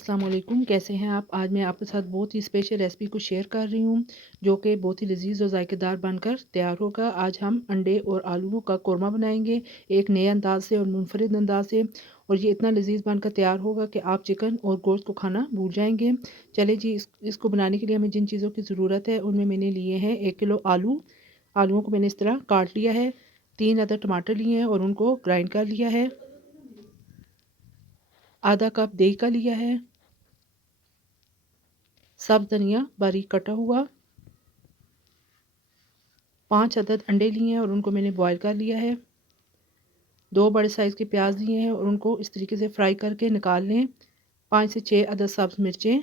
अस्सलाम वालेकुम, कैसे हैं आप? आज मैं आपके साथ बहुत ही स्पेशल रेसिपी को शेयर कर रही हूँ, जो कि बहुत ही लज़ीज़ और ज़ायकेदार बनकर तैयार होगा। आज हम अंडे और आलूओं का कोरमा बनाएँगे, एक नए अंदाज़ से और मुनफ़रिद अंदाज़ से, और ये इतना लज़ीज़ बनकर तैयार होगा कि आप चिकन और गोश्त को खाना भूल जाएँगे। चलिए जी, इसको बनाने के लिए हमें जिन चीज़ों की ज़रूरत है, उनमें मैंने लिए हैं 1 किलो आलू। आलूओं को मैंने इस तरह काट लिया है, 3 अदद टमाटर लिए हैं और उनको ग्राइंड कर लिया है, आधा कप दही का लिया है, सब्ज़ धनिया बारीक कटा हुआ, 5 अदद अंडे लिए हैं और उनको मैंने बॉयल कर लिया है, 2 बड़े साइज़ के प्याज लिए हैं और उनको इस तरीके से फ्राई करके निकाल लें, 5 से 6 अदद सब्ज़ मिर्चें,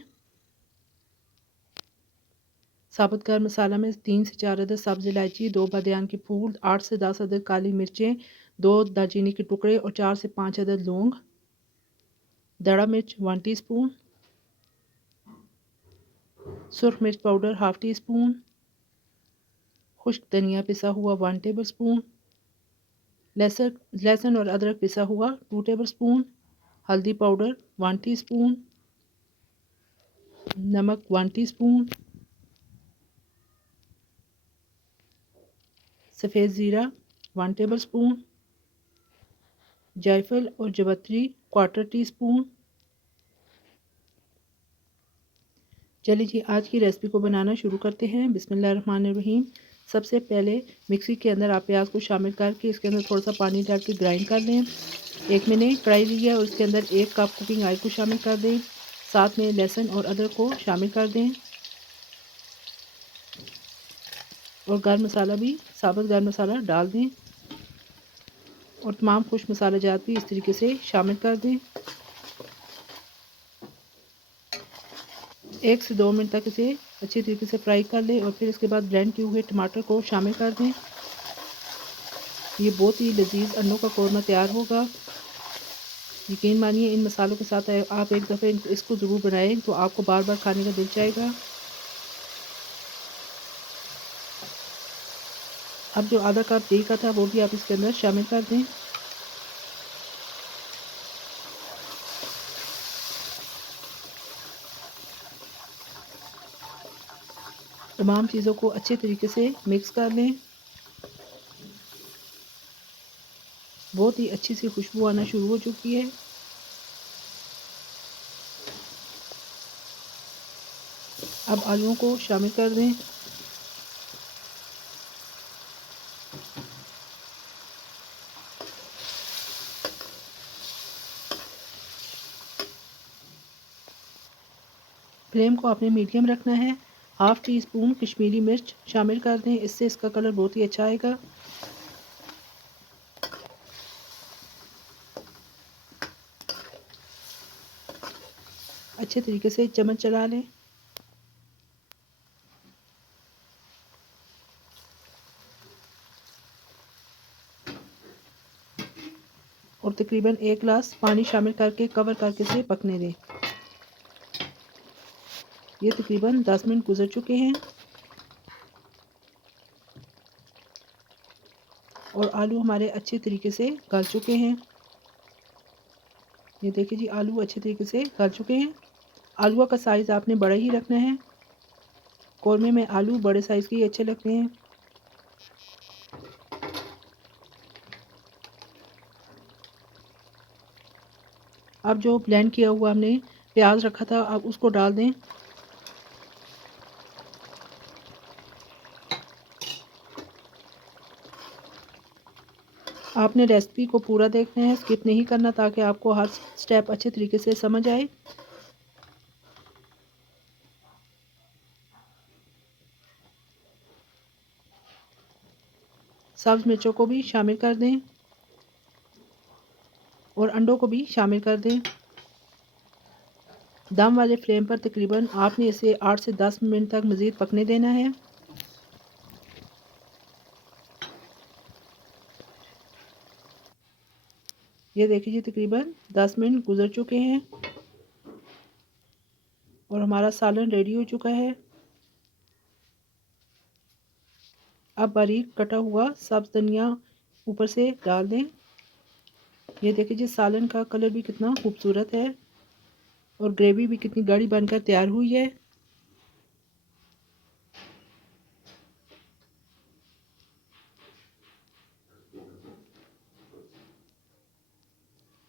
साबुत गर्म मसाला में 3 से 4 अदद सब्ज़ इलायची, 2 बादियान के फूल, 8 से 10 अदद काली मिर्चें, 2 दालचीनी के टुकड़े और 4 से 5 अदद लौंग, दड़ा मिर्च 1 टीस्पून, सुरख मिर्च पाउडर हाफ़ टी स्पून, खुश्क धनिया पिसा हुआ 1 टेबल स्पून, लहसुन और अदरक पिसा हुआ 2 टेबल स्पून, हल्दी पाउडर 1 टीस्पून, नमक 1 टीस्पून, सफ़ेद ज़ीरा 1 टेबल स्पून, जायफल और जवत्री 1/4 टीस्पून। चलिए जी, आज की रेसिपी को बनाना शुरू करते हैं। बिस्मिल्लाहिर्रहमानिर्रहीम। सबसे पहले मिक्सी के अंदर आप प्याज को शामिल करके इसके अंदर थोड़ा सा पानी डाल के ग्राइंड कर लें। एक मैंने कढ़ाई ली है और उसके अंदर 1 कप कुकिंग ऑयल को शामिल कर दें। साथ में लहसुन और अदरक को शामिल कर दें और गर्म मसाला भी, साबुत गर्म मसाला डाल दें और तमाम खुश्क मसाला जात भी इस तरीके से शामिल कर दें। 1 से 2 मिनट तक इसे अच्छी तरीके से फ्राई कर लें और फिर इसके बाद ब्लेंड किए हुए टमाटर को शामिल कर दें। ये बहुत ही लज़ीज़ अंडों का कोरमा तैयार होगा। यकीन मानिए, इन मसालों के साथ आप एक दफ़े इसको ज़रूर बनाएं तो आपको बार बार खाने का दिल चाहेगा। अब जो आधा कप दही का था वो भी आप इसके अंदर शामिल कर दें। तमाम चीज़ों को अच्छे तरीके से मिक्स कर लें। बहुत ही अच्छी सी खुशबू आना शुरू हो चुकी है। अब आलूओं को शामिल कर दें। फ्लेम को आपने मीडियम रखना है। हाफ़ टी स्पून कश्मीरी मिर्च शामिल कर दें, इससे इसका कलर बहुत ही अच्छा आएगा। अच्छे तरीके से चम्मच चला लें। और तकरीबन 1 गिलास पानी शामिल करके कवर करके इसे पकने दें। ये तकरीबन 10 मिनट गुजर चुके हैं और आलू हमारे अच्छे तरीके से गल चुके हैं। ये देखिए जी, आलू अच्छे तरीके से गल चुके हैं। आलूओं का साइज़ आपने बड़ा ही रखना है। कोरमे में आलू बड़े साइज़ के ही अच्छे लगते हैं। अब जो ब्लेंड किया हुआ हमने प्याज रखा था, अब उसको डाल दें। आपने रेसिपी को पूरा देखना है, स्किप नहीं करना, ताकि आपको हर स्टेप अच्छे तरीके से समझ आए। सब्ज़ मिर्चों को भी शामिल कर दें और अंडों को भी शामिल कर दें। दम वाले फ्लेम पर तकरीबन आपने इसे 8 से 10 मिनट तक मज़ीद पकने देना है। ये देखिए जी, तकरीबन 10 मिनट गुजर चुके हैं और हमारा सालन रेडी हो चुका है। अब बारीक कटा हुआ सब्ज़ धनिया ऊपर से डाल दें। ये देखिए जी, सालन का कलर भी कितना खूबसूरत है। और ग्रेवी भी कितनी गाढ़ी बनकर तैयार हुई है।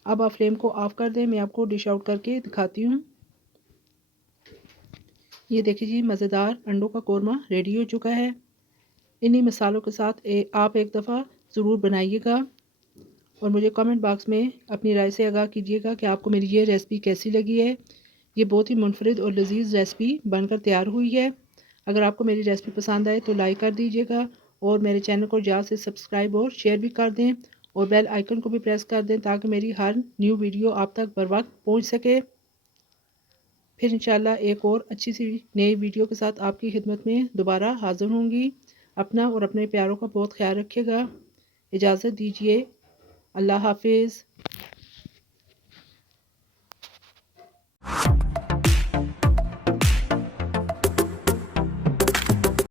अब आप फ्लेम को ऑफ कर दें। मैं आपको डिश आउट करके दिखाती हूँ। ये देखिए जी, मज़ेदार अंडों का कोरमा रेडी हो चुका है। इन्हीं मसालों के साथ आप एक दफ़ा ज़रूर बनाइएगा और मुझे कमेंट बॉक्स में अपनी राय से आगाह कीजिएगा कि आपको मेरी ये रेसिपी कैसी लगी है। ये बहुत ही मुनफरिद और लजीज रेसिपी बनकर तैयार हुई है। अगर आपको मेरी रेसिपी पसंद आए तो लाइक कर दीजिएगा और मेरे चैनल को ज़्यादा से सब्सक्राइब और शेयर भी कर दें और बेल आइकन को भी प्रेस कर दें ताकि मेरी हर न्यू वीडियो आप तक बर वक्त पहुँच सके। फिर इंशाल्लाह एक और अच्छी सी नई वीडियो के साथ आपकी खिदमत में दोबारा हाज़िर होंगी। अपना और अपने प्यारों का बहुत ख्याल रखिएगा। इजाज़त दीजिए। अल्लाह हाफिज़।